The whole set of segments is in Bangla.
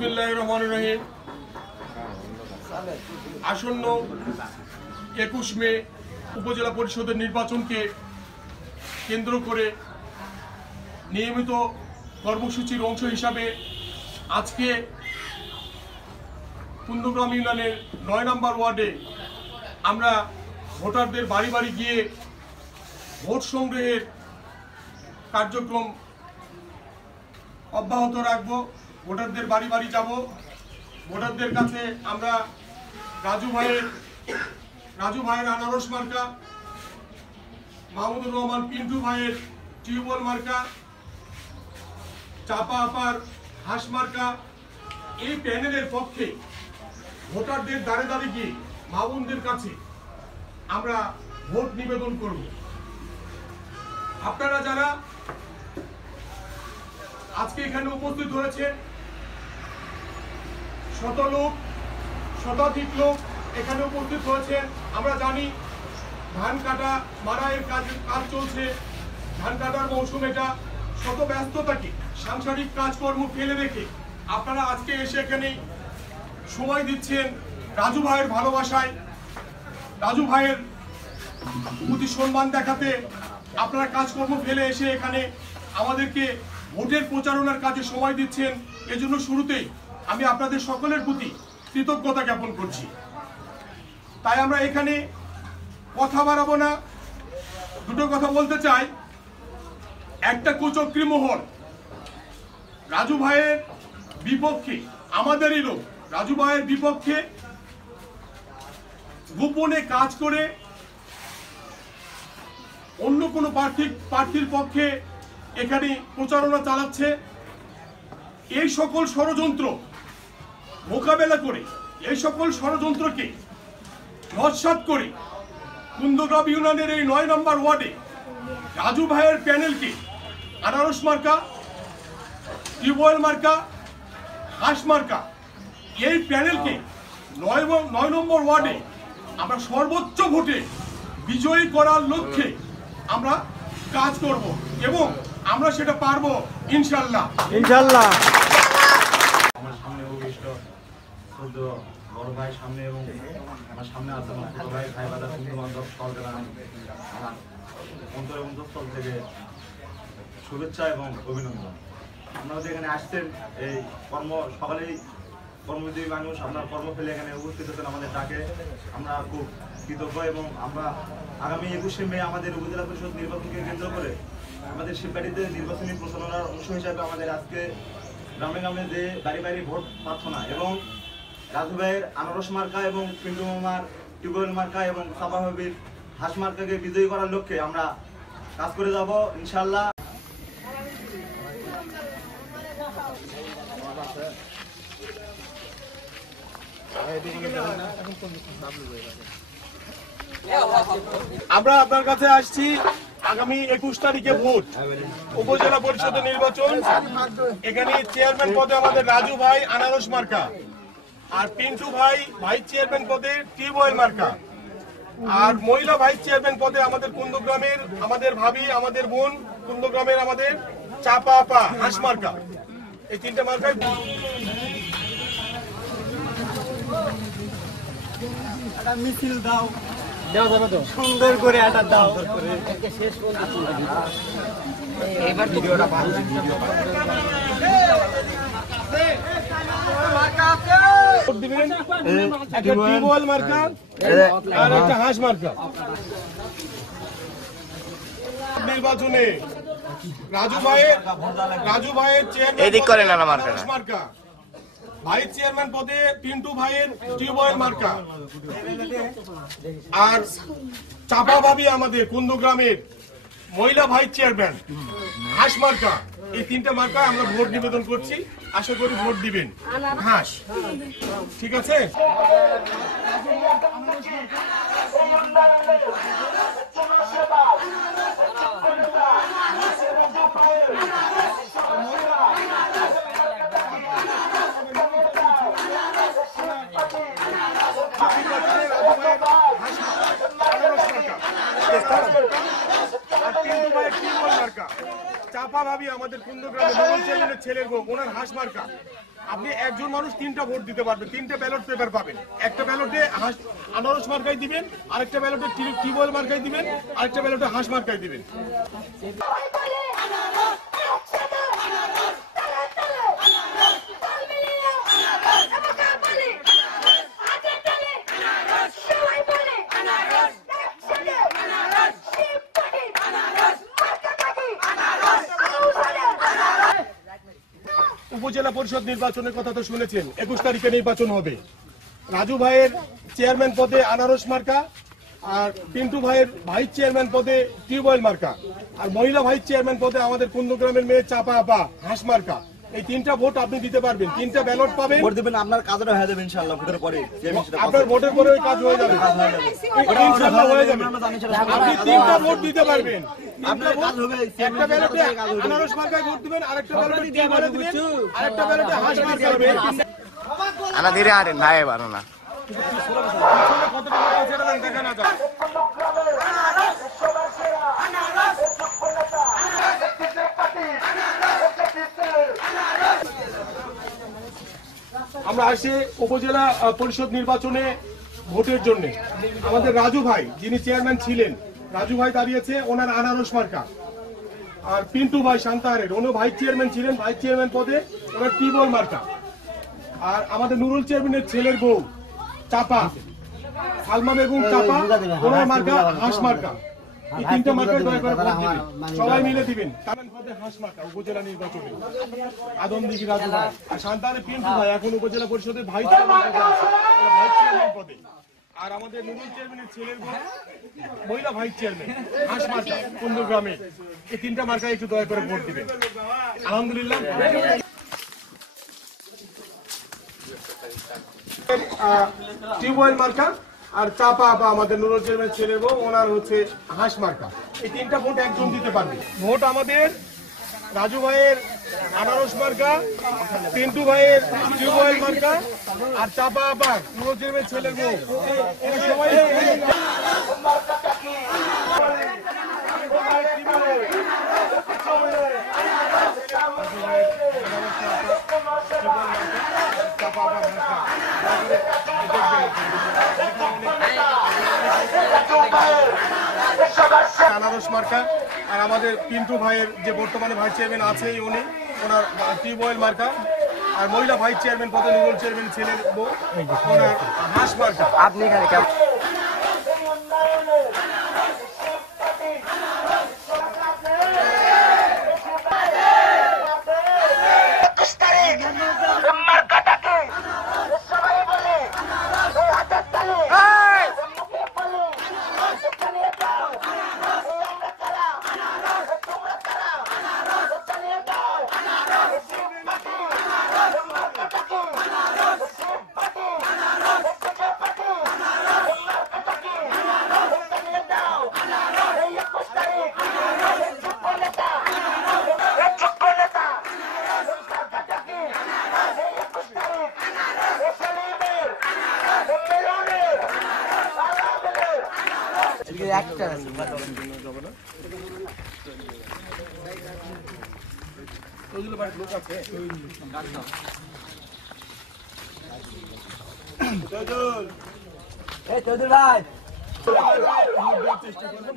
বিসমিল্লাহির রহমানির রহিম। আসন্ন 21 মে উপজেলা পরিষদের নির্বাচনকে কেন্দ্র করে নিয়মিত কর্মসূচির অংশ হিসাবে আজকে কুন্দগ্রাম ইউনিয়নের 9 নম্বর ওয়ার্ডে আমরা ভোটারদের বাড়ি বাড়ি গিয়ে ভোট সংগ্রহের কার্যক্রম অব্যাহত রাখবো। ভোটারদের বাড়ি বাড়ি যাব। ভোটারদের কাছে আমরা রাজু ভাইয়ের আনারস মার্কা, মাহমুদুর রহমান পিন্টু ভাইয়ের টিউবওয়েল মার্কা, চাপা আপার হাঁস মার্কা, এই প্যানেলের পক্ষে ভোটারদের দাঁড়ে দাঁড়ে গিয়ে মা বোনদের কাছে আমরা ভোট নিবেদন করব। আপনারা যারা আজকে এখানে উপস্থিত হয়েছে, শতাধিক লোক এখানে উপস্থিত হয়েছে। আমরা জানি ধান কাটা মাড়াইয়ের কাজ চলছে, ধান কাটার মৌসুম, এটা শত ব্যস্ততাকে সাংসারিক কাজকর্ম ফেলে রেখে আপনারা আজকে এসে এখানে সময় দিচ্ছেন রাজু ভাইয়ের ভালোবাসায়, রাজু ভাইয়ের প্রতি সম্মান দেখাতে আপনারা কাজকর্ম ফেলে এসে এখানে আমাদেরকে ভোটের প্রচারণার কাজে সময় দিচ্ছেন। এজন্য শুরুতেই আমি আপনাদের সকলের প্রতি কৃতজ্ঞতা জ্ঞাপন করছি। তাই আমরা এখানে কথা বাড়াবো না, দুটো কথা বলতে চাই। একটা কুচক্রী মহল রাজু ভাইয়ের বিপক্ষে, আমাদেরই লোক রাজু ভাইয়ের বিপক্ষে গোপনে কাজ করে অন্য কোনো প্রার্থীর পক্ষে এখানে প্রচারণা চালাচ্ছে। এই সকল ষড়যন্ত্র মোকাবেলা করে, এই সকল ষড়যন্ত্রকে নস্যাৎ করে কুন্দগ্রাম ইউনিয়নের এই 9 নম্বর ওয়ার্ডে রাজু ভাইয়ের প্যানেলকে আনারস মার্কা, টিউবওয়েল মার্কা, হাঁস মার্কা, এই প্যানেলকে 9 নম্বর ওয়ার্ডে আমরা সর্বোচ্চ ভোটে বিজয়ী করার লক্ষ্যে আমরা কাজ করব এবং আমরা সেটা পারবো ইনশাআল্লাহ। আমার সামনে উপবিষ্ট ছোট বড় ভাই সামনে এবং আমার সামনে আছে আমার ছোট ভাই বাজার বন্ধু বান্ধব সকলকে আমার অন্তরস্থল থেকে শুভেচ্ছা এবং অভিনন্দন। আপনারা এখানে আসছেন, এই সকালেই কর্মজীবী মানুষ, আপনার কর্ম ফেলে এখানে উপস্থিত হচ্ছেন আমাদের ডাকে, আমরা খুব কৃতজ্ঞ। এবং আমরা আগামী 21 মে আমাদের উপজেলা পরিষদ নির্বাচনকে কেন্দ্র করে আমাদের শিববাড়িতে নির্বাচনী প্রচারণার অংশ হিসাবে আমাদের আজকে গ্রামে গ্রামে যে বাড়ি বাড়ি ভোট প্রার্থনা এবং রাজু ভাইয়ের আনারস মার্কা এবং পিন্টু মামার টিউবওয়েল মার্কা এবং চাপা ভাবির হাঁস মার্কাকে বিজয়ী করার লক্ষ্যে আমরা কাজ করে যাব ইনশাআল্লাহ। আমরা আপনার কাছে আসছি আগামী 21 তারিখে ভোট, উপজেলা পরিষদের নির্বাচন। এখানে চেয়ারম্যান পদে আমাদের রাজু ভাই আনারস মার্কা, আর পিন্টু ভাই ভাইস চেয়ারম্যান পদে টিউবওয়েল মার্কা, আর মহিলা ভাইস চেয়ারম্যান পদে আমাদের কুন্দগ্রামের আমাদের ভাবি, আমাদের বোন, কুন্দগ্রামের আমাদের চাপা আপা হাঁস মার্কা। এই 3টে মার্কায় মিছিল দাও, দেওয়া যাবে তো সুন্দর করে একটা দাও শেষ এবার ভিডিওটা টিউবওয়েল মার্কা আর একটা হাঁস মার্কা। নির্বাচনে রাজু ভাইয়ের চেয়ারম্যান মার্কা, ভাইস চেয়ারম্যান পদে পিন্টু ভাইয়ের টিউবওয়েল মার্কা, আর চাপা ভাবি আমাদের কুন্দগ্রামের মহিলা ভাইস চেয়ারম্যান হাঁস মার্কা। এই 3টে মার্কা আমরা ভোট নিবেদন করছি, আশা করি ভোট দিবেন। হাঁস, ঠিক আছে। চাপা ভাবি আমাদের কুন্দগ্রামের ছেলের বউ, ওনার হাঁস মার্কা। আপনি একজন মানুষ 3টা ভোট দিতে পারবেন, 3টে ব্যালট পেপার পাবেন। একটা ব্যালটে আনারস মার্কায় দিবেন, আরেকটা ব্যালটে টিউবওয়েল মার্কায় দিবেন, আরেকটা ব্যালটে হাঁস মার্কায় দিবেন। উপজেলা পরিষদ নির্বাচনের কথা তো শুনেছেন, 21 তারিখে নির্বাচন হবে। রাজু ভাইয়ের চেয়ারম্যান পদে আনারস মার্কা, আর পিন্টু ভাইয়ের ভাইস চেয়ারম্যান পদে টিউবওয়েল মার্কা, আর মহিলা ভাইস চেয়ারম্যান পদে আমাদের কুন্দগ্রামের মেয়ে চাপা আপা হাঁস মার্কা। এই 3টা ভোট আপনি দিতে পারবেন, 3টা ব্যালট পাবেন। ভোট দিবেন, আপনার কাজটা হয়ে যাবে ইনশাআল্লাহ। ভোটের পরে আপনার ভোটের পরে ওই কাজ হয়ে যাবে, ইনশাআল্লাহ হয়ে যাবে। আপনি 3টা ভোট দিতে পারবেন। আপনার কাজ হবে, একটা ব্যালটে আনারস মার্কায় ভোট দিবেন, আরেকটা ব্যালটে টিউবওয়েলে দিবেন, আরেকটা ব্যালটে হাঁস মার্কায় দিবেন। আনা ধীরে আরেন ভাই বানো না কত টাকা আছে এটা দেখা না যায়। আমরা আসি উপজেলা পরিষদ নির্বাচনে ভোটের জন্য। আমাদের রাজু ভাই যিনি চেয়ারম্যান ছিলেন, রাজু ভাই দাঁড়িয়েছে, ওনার আনারস মার্কা। আর পিন্টু ভাই শান্তাহারের, উনি ভাইস চেয়ারম্যান ছিলেন, ভাইস চেয়ারম্যান পদে ওনার টিউবওয়েল মার্কা। আর আমাদের নুরুল চেয়ারম্যানের ছেলের বউ চাপা, সালমা বেগম চাপা, ওনার মার্কা হাঁস মার্কা। এই 3টা মার্কায় দয়া করে ভোট দিবেন, সবাই মিলে দিবেন। কারণ পদে হাঁস মার্কা উপজেলা নির্বাচনে আদমদিঘি রাজু ভাই, আর শান্তাহারের পিন্টু ভাই এখন উপজেলা পরিষদের ভাইস চেয়ারম্যান পদে। আর আমাদের নুরুল চেয়ারম্যানের ছেলের বউ মহিলা ভাইস চেয়ারম্যান হাঁস মার্কা কুন্দগ্রামে। এই 3টা মার্কায় একটু দয়া করে ভোট দিবেন। আলহামদুলিল্লাহ। টিউবওয়েল মার্কা আর চাপা আপা আমাদের নুরুল চেয়ারম্যান ছেলের বউ, ওনার হচ্ছে হাঁস মার্কা। এই 3টা ভোট একজন দিতে পারবে। ভোট আমাদের রাজু ভাইয়ের আনারস মার্কা, পিন্টু ভাইয়ের টিউবওয়েল মার্কা, আর চাপা আপা নুরুল চেয়ারম্যান ছেলের বউ। এরা সবাই আনারস মার্কা। আর আমাদের পিন্টু ভাইয়ের যে বর্তমানে ভাইস চেয়ারম্যান আছে উনি, ওনার টিউবওয়েল মার্কা। আর মহিলা ভাইস চেয়ারম্যান পদে নুরুল চেয়ারম্যান ছেলের বউ, ওনার হাঁস মার্কা। আপনি এখানে কেমন একটা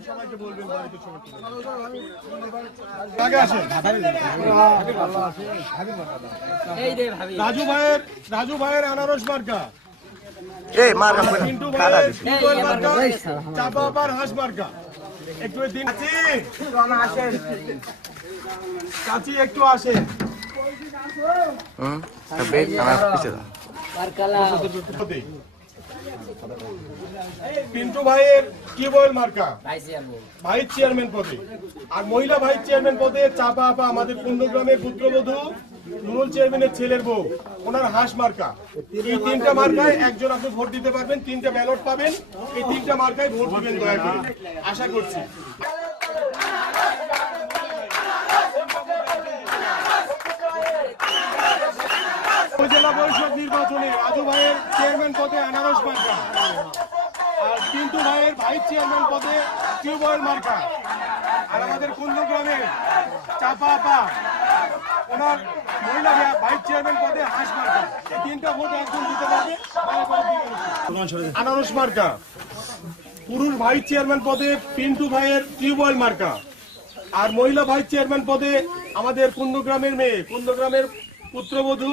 সবাইকে বলবেন বাড়িতে রাজু ভাইয়ের আনারস মার্কা, পিন্টু ভাইয়ের টিউবওয়েল মার্কা, চাপা আপার হাঁস মার্কা। একটু দিন চাচি একটু আসেন। পিন্টু ভাইয়ের টিউবওয়েল মার্কা ভাইস চেয়ারম্যান পদে, আর মহিলা ভাইস চেয়ারম্যান পদে চাপা আপা আমাদের কুন্দগ্রামের পুত্রবধূ নুরুল চেয়ারম্যানের ছেলের বউ, ওনার হাঁস মার্কা। এই 3টা মার্কায় একজন আপনি ভোট দিতে পারবেন, 3টা ব্যালট পাবেন। এই 3টা মার্কায় ভোট দিবেন দয়া করে, আশা করছি। উপজেলা পরিষদ নির্বাচনে রাজু ভাইয়ের চেয়ারম্যান পদে আনারস মার্কা, আর পিন্টু ভাইয়ের ভাইস চেয়ারম্যান পদে টিউবওয়েল মার্কা, আর আমাদের কুন্দগ্রামের চাপা আপা ওনার মহিলা ভাইস চেয়ারম্যান পদে হাঁস মার্কা। এই তিনটা ভোট একজন দিতে পারবে। আনারস মার্কা। পুরুষ ভাইস চেয়ারম্যান পদে পিন্টু ভাইয়ের টিউবওয়েল মার্কা। আর মহিলা ভাইস চেয়ারম্যান পদে আমাদের কুন্দগ্রামের মেয়ে, কুন্দগ্রামের পুত্রবধূ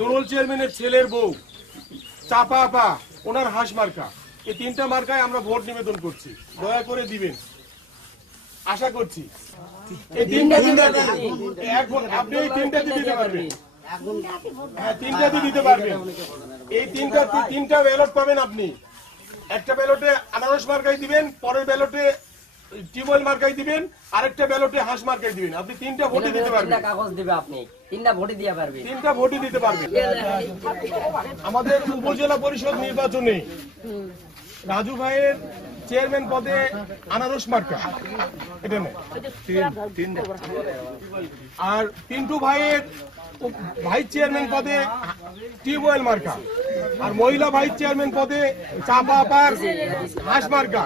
নুরুল চেয়ারম্যানের ছেলের বউ চাপা আপা, ওনার হাঁস মার্কা। এই তিনটা মার্কায় আমরা ভোট নিবেদন করছি, দয়া করে দিবেন আশা করছি। এই তিনটা আপনি এই তিনটাতে দিতে পারবেন। হ্যাঁ, তিনটাতে দিতে পারবেন। এই তিনটা ব্যালট পাবেন আপনি। একটা ব্যালটে আনারস মার্কাই দিবেন, পরের ব্যালটে টিউবওয়েল মার্কাই দিবেন, আরেকটা ব্যালটে হাঁস মার্কাই দিবেন। আপনি তিনটা ভোটে দিতে পারবেন। কাগজ দিবে আপনি তিনটা ভোটে দিয়ে পারবে। তিনটা ভোটে দিতে পারবেন। আমাদের উপজেলা পরিষদ নির্বাচনে রাজু ভাইয়ের চেয়ারম্যান পদে আনারস মার্কা, এটা নেই। আর পিন্টু ভাইয়ের ভাইস চেয়ারম্যান পদে টিউবওয়েল মার্কা। আর মহিলা ভাইস চেয়ারম্যান পদে চাপা আপার হাঁস মার্কা।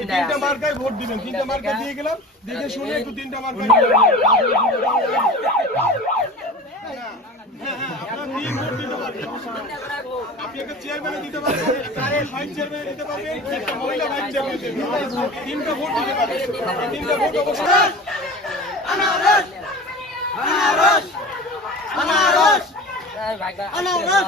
এই তিনটা মার্কায় ভোট দিবেন। তিনটা মার্কা দিয়ে গেলাম, দেখে শুনে একটু তিনটা মার্কা আপনি একটা চেয়ারম্যানে দিতে পারবেন, ভাইস চেয়ারম্যানে দিতে পারবেন, একটা মহিলা ভাইস চেয়ারম্যান দিতে পারবেন। তিনটা ভোট দিতে পারবেন। তিনটা ভোট অবশ্যই। আনারস আনারস আনারস আনারস